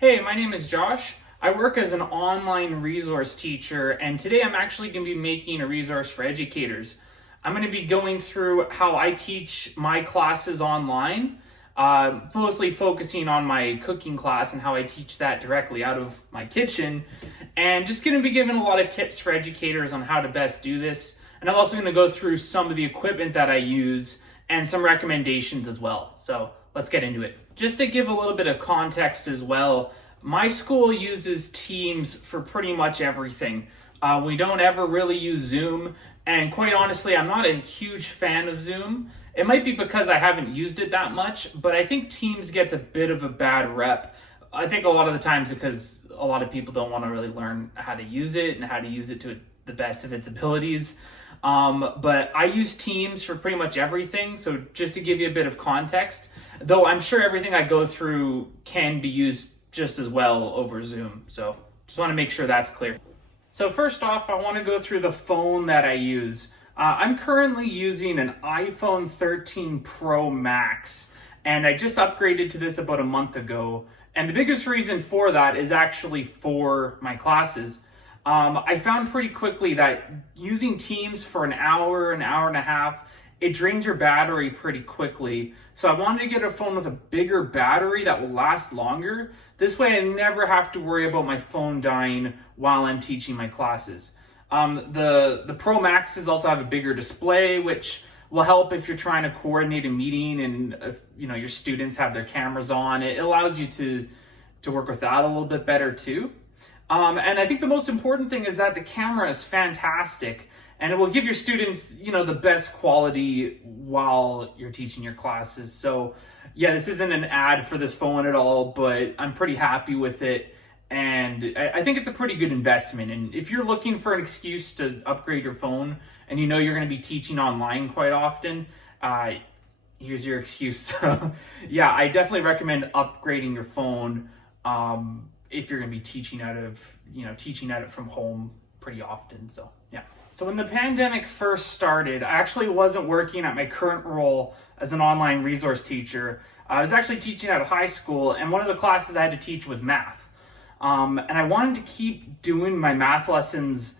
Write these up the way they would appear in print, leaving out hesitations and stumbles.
Hey, my name is Josh. I work as an online resource teacher, and today I'm actually going to be making a resource for educators. I'm going to be going through how I teach my classes online, mostly focusing on my cooking class and how I teach that directly out of my kitchen, and just going to be giving a lot of tips for educators on how to best do this. And I'm also going to go through some of the equipment that I use and some recommendations as well. So let's get into it. Just to give a little bit of context as well, my school uses Teams for pretty much everything. We don't ever really use Zoom, and quite honestly, I'm not a huge fan of Zoom. It might be because I haven't used it that much, but I think Teams gets a bit of a bad rep. I think a lot of the times because a lot of people don't want to really learn how to use it and how to use it to the best of its abilities. But I use Teams for pretty much everything. So just to give you a bit of context, though I'm sure everything I go through can be used just as well over Zoom. So just want to make sure that's clear. So first off, I want to go through the phone that I use. I'm currently using an iPhone 13 Pro Max, and I just upgraded to this about a month ago. And the biggest reason for that is actually for my classes. I found pretty quickly that using Teams for an hour and a half, it drains your battery pretty quickly. So I wanted to get a phone with a bigger battery that will last longer. This way I never have to worry about my phone dying while I'm teaching my classes. The Pro Maxes also have a bigger display, which will help if you're trying to coordinate a meeting and if, your students have their cameras on. It allows you to work with that a little bit better too. And I think the most important thing is that the camera is fantastic and it will give your students, the best quality while you're teaching your classes. So yeah, this isn't an ad for this phone at all, but I'm pretty happy with it. And I think it's a pretty good investment. And if you're looking for an excuse to upgrade your phone and you're going to be teaching online quite often, here's your excuse. So yeah, I definitely recommend upgrading your phone if you're going to be teaching out of from home pretty often. So yeah. So when the pandemic first started, I actually wasn't working at my current role as an online resource teacher. I was actually teaching at a high school, and one of the classes I had to teach was math. And I wanted to keep doing my math lessons,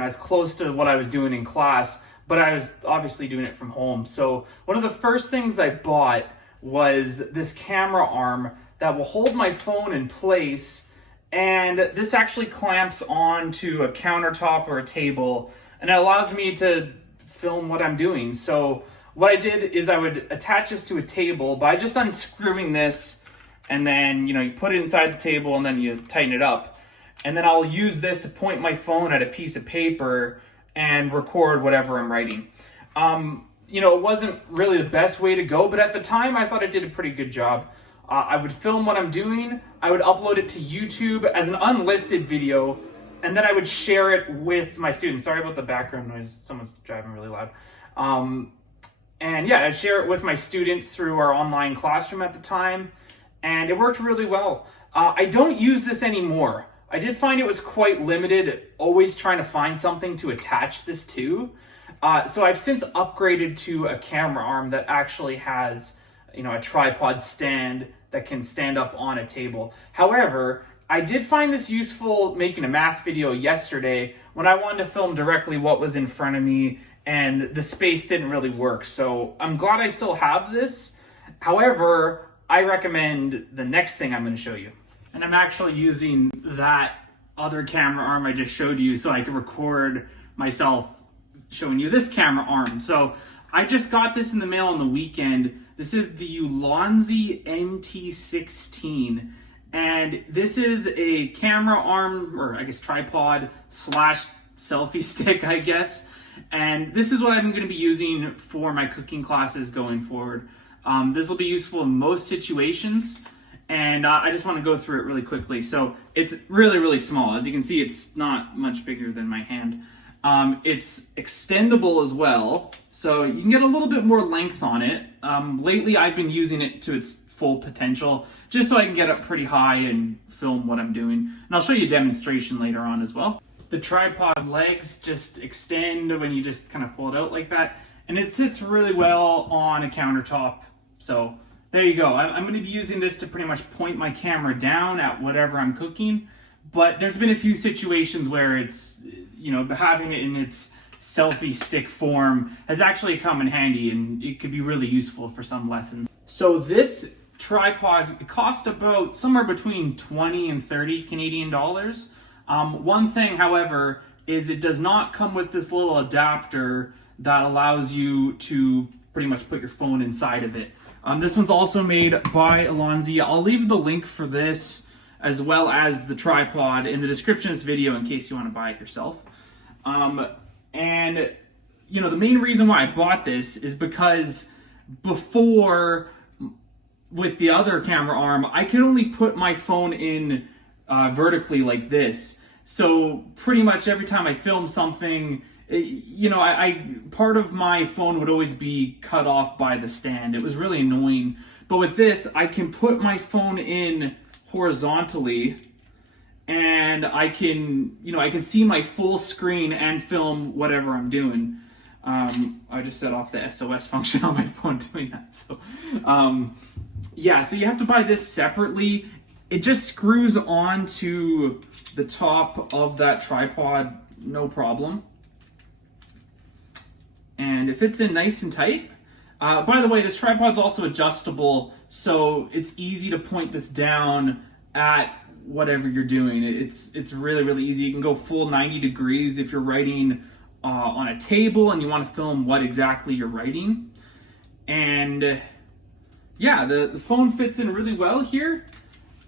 as close to what I was doing in class, but I was obviously doing it from home. So one of the first things I bought was this camera arm that will hold my phone in place, and this actually clamps onto a countertop or a table, and it allows me to film what I'm doing. So what I did is I would attach this to a table by just unscrewing this, and then you put it inside the table and then you tighten it up, and then I'll use this to point my phone at a piece of paper and record whatever I'm writing. It wasn't really the best way to go, but at the time I thought it did a pretty good job. I would film what I'm doing, I would upload it to YouTube as an unlisted video, and then I would share it with my students. Sorry about the background noise, someone's driving really loud. And yeah, I'd share it with my students through our online classroom at the time, and it worked really well. I don't use this anymore. I did find it was quite limited, always trying to find something to attach this to. So I've since upgraded to a camera arm that actually has a tripod stand that can stand up on a table. However, I did find this useful making a math video yesterday when I wanted to film directly what was in front of me and the space didn't really work. So I'm glad I still have this. However, I recommend the next thing I'm going to show you. And I'm actually using that other camera arm I just showed you so I can record myself showing you this camera arm. So I just got this in the mail on the weekend. This is the Ulanzi MT16, and this is a camera arm, or I guess tripod / selfie stick, I guess. And this is what I'm going to be using for my cooking classes going forward. This will be useful in most situations, and I just want to go through it really quickly. So it's really, really small. As you can see, it's not much bigger than my hand. It's extendable as well, so you can get a little bit more length on it. Lately, I've been using it to its full potential, just so I can get up pretty high and film what I'm doing. And I'll show you a demonstration later on as well. The tripod legs just extend when you just kind of pull it out like that, and it sits really well on a countertop. So There you go. I'm going to be using this to pretty much point my camera down at whatever I'm cooking. But there's been a few situations where it's, having it in its selfie stick form has actually come in handy, and it could be really useful for some lessons. So this tripod cost about somewhere between 20 and 30 Canadian dollars. One thing, however, is it does not come with this little adapter that allows you to pretty much put your phone inside of it. This one's also made by Ulanzi. I'll leave the link for this as well as the tripod in the description of this video in case you want to buy it yourself. And the main reason why I bought this is because before, with the other camera arm, I could only put my phone in vertically like this. So pretty much every time I film something, part of my phone would always be cut off by the stand. It was really annoying. But with this, I can put my phone in horizontally, and I can see my full screen and film whatever I'm doing. I just set off the SOS function on my phone doing that. So, so you have to buy this separately. It just screws onto the top of that tripod, no problem. And it fits in nice and tight. By the way, this tripod's also adjustable, so it's easy to point this down at whatever you're doing. It's really, really easy. You can go full 90 degrees if you're writing on a table and you want to film what exactly you're writing. And the phone fits in really well here.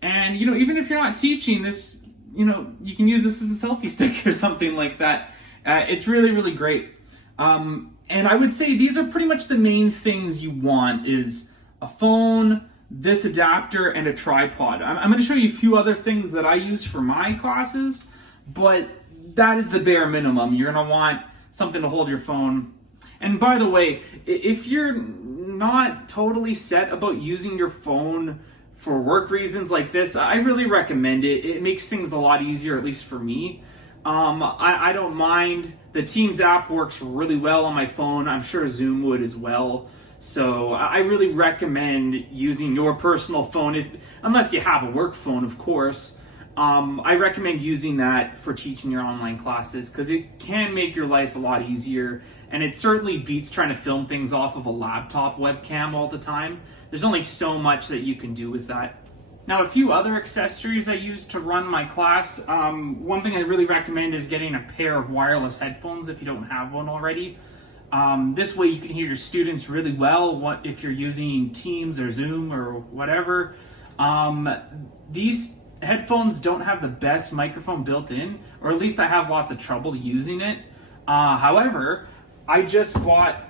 And even if you're not teaching this, you can use this as a selfie stick or something like that. It's really, really great. And I would say these are pretty much the main things you want: is a phone, this adapter, and a tripod. I'm going to show you a few other things that I use for my classes, but that is the bare minimum. You're going to want something to hold your phone. And by the way, if you're not totally set about using your phone for work reasons like this, I really recommend it. It makes things a lot easier, at least for me. I don't mind. The Teams app works really well on my phone. I'm sure Zoom would as well. So I really recommend using your personal phone, unless you have a work phone, of course. I recommend using that for teaching your online classes because it can make your life a lot easier, and it certainly beats trying to film things off of a laptop webcam all the time. There's only so much that you can do with that. Now, a few other accessories I use to run my class. One thing I really recommend is getting a pair of wireless headphones if you don't have one already. This way you can hear your students really well if you're using Teams or Zoom or whatever. These headphones don't have the best microphone built in, or at least I have lots of trouble using it. However, I just bought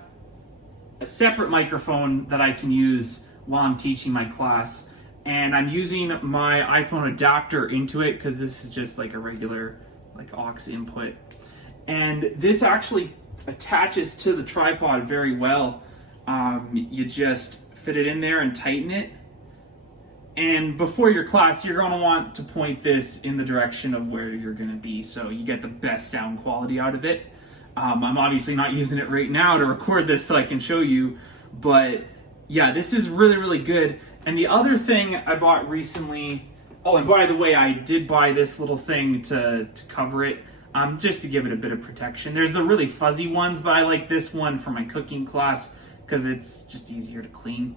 a separate microphone that I can use while I'm teaching my class. And I'm using my iPhone adapter into it because this is just like a regular aux input. And this actually attaches to the tripod very well. You just fit it in there and tighten it. And before your class, you're going to want to point this in the direction of where you're going to be so you get the best sound quality out of it. I'm obviously not using it right now to record this so I can show you, but yeah, this is really, really good. And the other thing I bought recently, oh, and by the way, I did buy this little thing to cover it, just to give it a bit of protection. There's the really fuzzy ones, but I like this one for my cooking class because it's just easier to clean.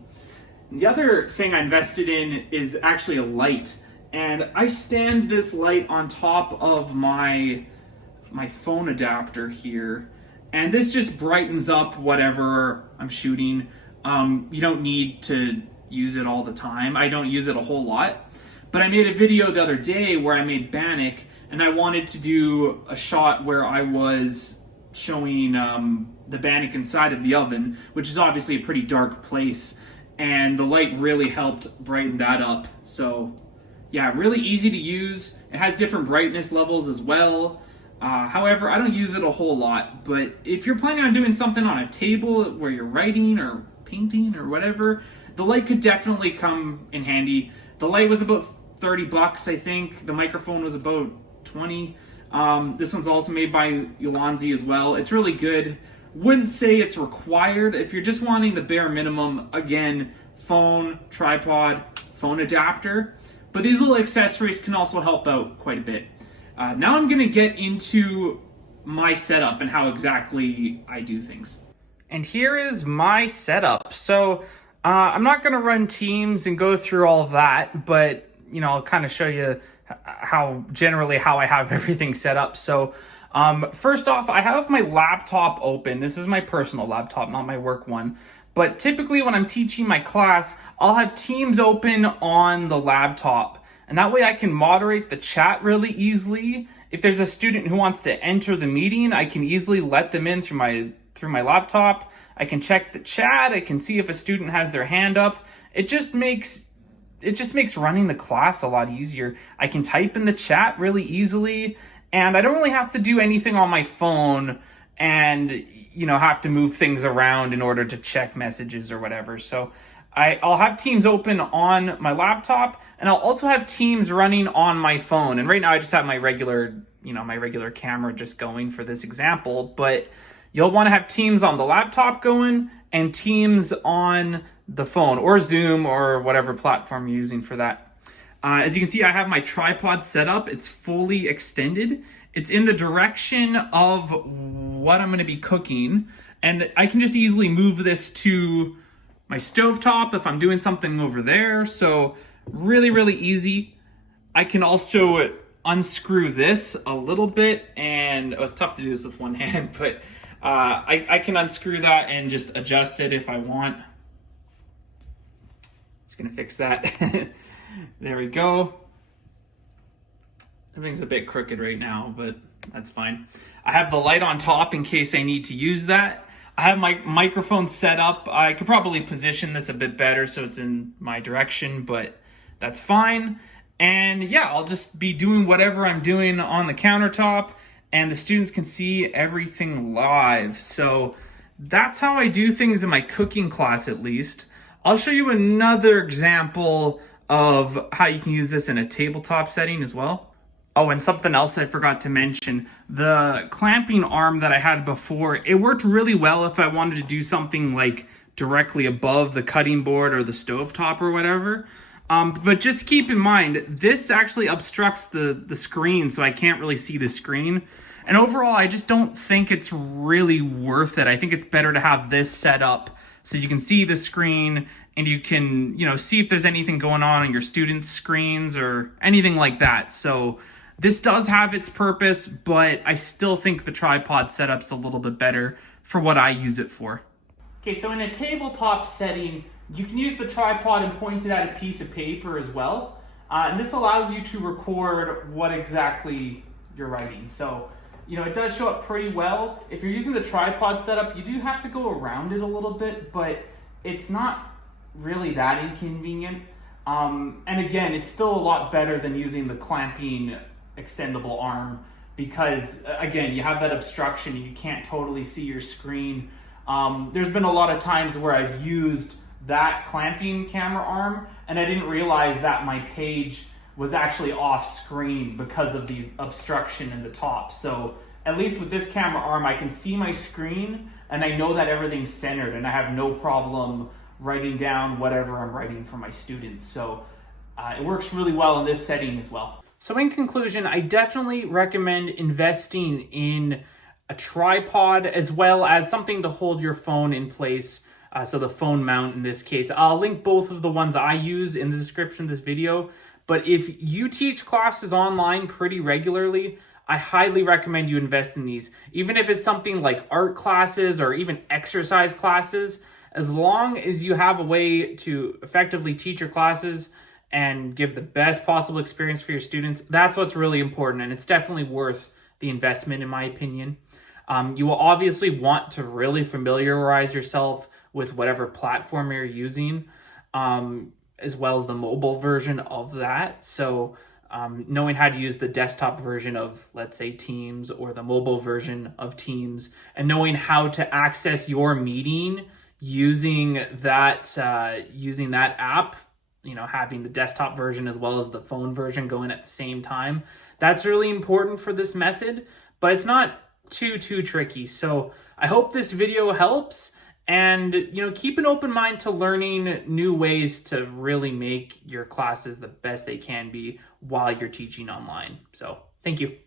The other thing I invested in is actually a light. And I stand this light on top of my phone adapter here. And this just brightens up whatever I'm shooting. You don't need to use it all the time. I don't use it a whole lot. But I made a video the other day where I made bannock, and I wanted to do a shot where I was showing the bannock inside of the oven, which is obviously a pretty dark place. And the light really helped brighten that up. So yeah, really easy to use. It has different brightness levels as well. However, I don't use it a whole lot, but if you're planning on doing something on a table where you're writing or painting or whatever, the light could definitely come in handy. The light was about 30 bucks, I think. The microphone was about 20. This one's also made by Ulanzi as well. It's really good. Wouldn't say it's required. If you're just wanting the bare minimum, again, phone, tripod, phone adapter. But these little accessories can also help out quite a bit. Now I'm going to get into my setup and how exactly I do things. And here is my setup. So I'm not going to run Teams and go through all of that, but I'll kind of show you how I have everything set up. So first off, I have my laptop open. This is my personal laptop, not my work one. But typically when I'm teaching my class, I'll have Teams open on the laptop. And that way I can moderate the chat really easily. If there's a student who wants to enter the meeting, I can easily let them in through my laptop. I can check the chat. I can see if a student has their hand up. It just makes running the class a lot easier. I can type in the chat really easily, and I don't really have to do anything on my phone and have to move things around in order to check messages or whatever. So I'll have Teams open on my laptop, and I'll also have Teams running on my phone. And right now I just have my regular camera just going for this example, but you'll want to have Teams on the laptop going and Teams on the phone, or Zoom, or whatever platform you're using for that. As you can see, I have my tripod set up. It's fully extended. It's in the direction of what I'm going to be cooking, and I can just easily move this to my stovetop if I'm doing something over there. So really, really easy. I can also unscrew this a little bit, and it's tough to do this with one hand, but I can unscrew that and just adjust it if I want. Just gonna fix that. There we go. Everything's a bit crooked right now, but that's fine. I have the light on top in case I need to use that. I have my microphone set up. I could probably position this a bit better so it's in my direction, but that's fine. And yeah, I'll just be doing whatever I'm doing on the countertop, and the students can see everything live. So that's how I do things in my cooking class, at least. I'll show you another example of how you can use this in a tabletop setting as well. Oh, and something else I forgot to mention, the clamping arm that I had before, it worked really well if I wanted to do something like directly above the cutting board or the stovetop or whatever. But just keep in mind, this actually obstructs the screen, so I can't really see the screen. And overall, I just don't think it's really worth it. I think it's better to have this set up so you can see the screen and you can, see if there's anything going on your students' screens or anything like that. So this does have its purpose, but I still think the tripod setup's a little bit better for what I use it for. Okay, so in a tabletop setting, you can use the tripod and point it at a piece of paper as well. And this allows you to record what exactly you're writing. So, it does show up pretty well. If you're using the tripod setup, you do have to go around it a little bit, but it's not really that inconvenient. And again, it's still a lot better than using the clamping extendable arm because, again, you have that obstruction and you can't totally see your screen. There's been a lot of times where I've used that clamping camera arm and I didn't realize that my page was actually off screen because of the obstruction in the top. So at least with this camera arm, I can see my screen and I know that everything's centered and I have no problem writing down whatever I'm writing for my students. So it works really well in this setting as well. So in conclusion, I definitely recommend investing in a tripod as well as something to hold your phone in place. So the phone mount in this case. I'll link both of the ones I use in the description of this video. But if you teach classes online pretty regularly, I highly recommend you invest in these. Even if it's something like art classes or even exercise classes, as long as you have a way to effectively teach your classes and give the best possible experience for your students, that's what's really important. And it's definitely worth the investment, in my opinion. You will obviously want to really familiarize yourself with whatever platform you're using, as well as the mobile version of that. So knowing how to use the desktop version of, let's say, Teams or the mobile version of Teams, and knowing how to access your meeting using that app, having the desktop version as well as the phone version going at the same time. That's really important for this method, but it's not too tricky. So I hope this video helps. And, keep an open mind to learning new ways to really make your classes the best they can be while you're teaching online. So thank you.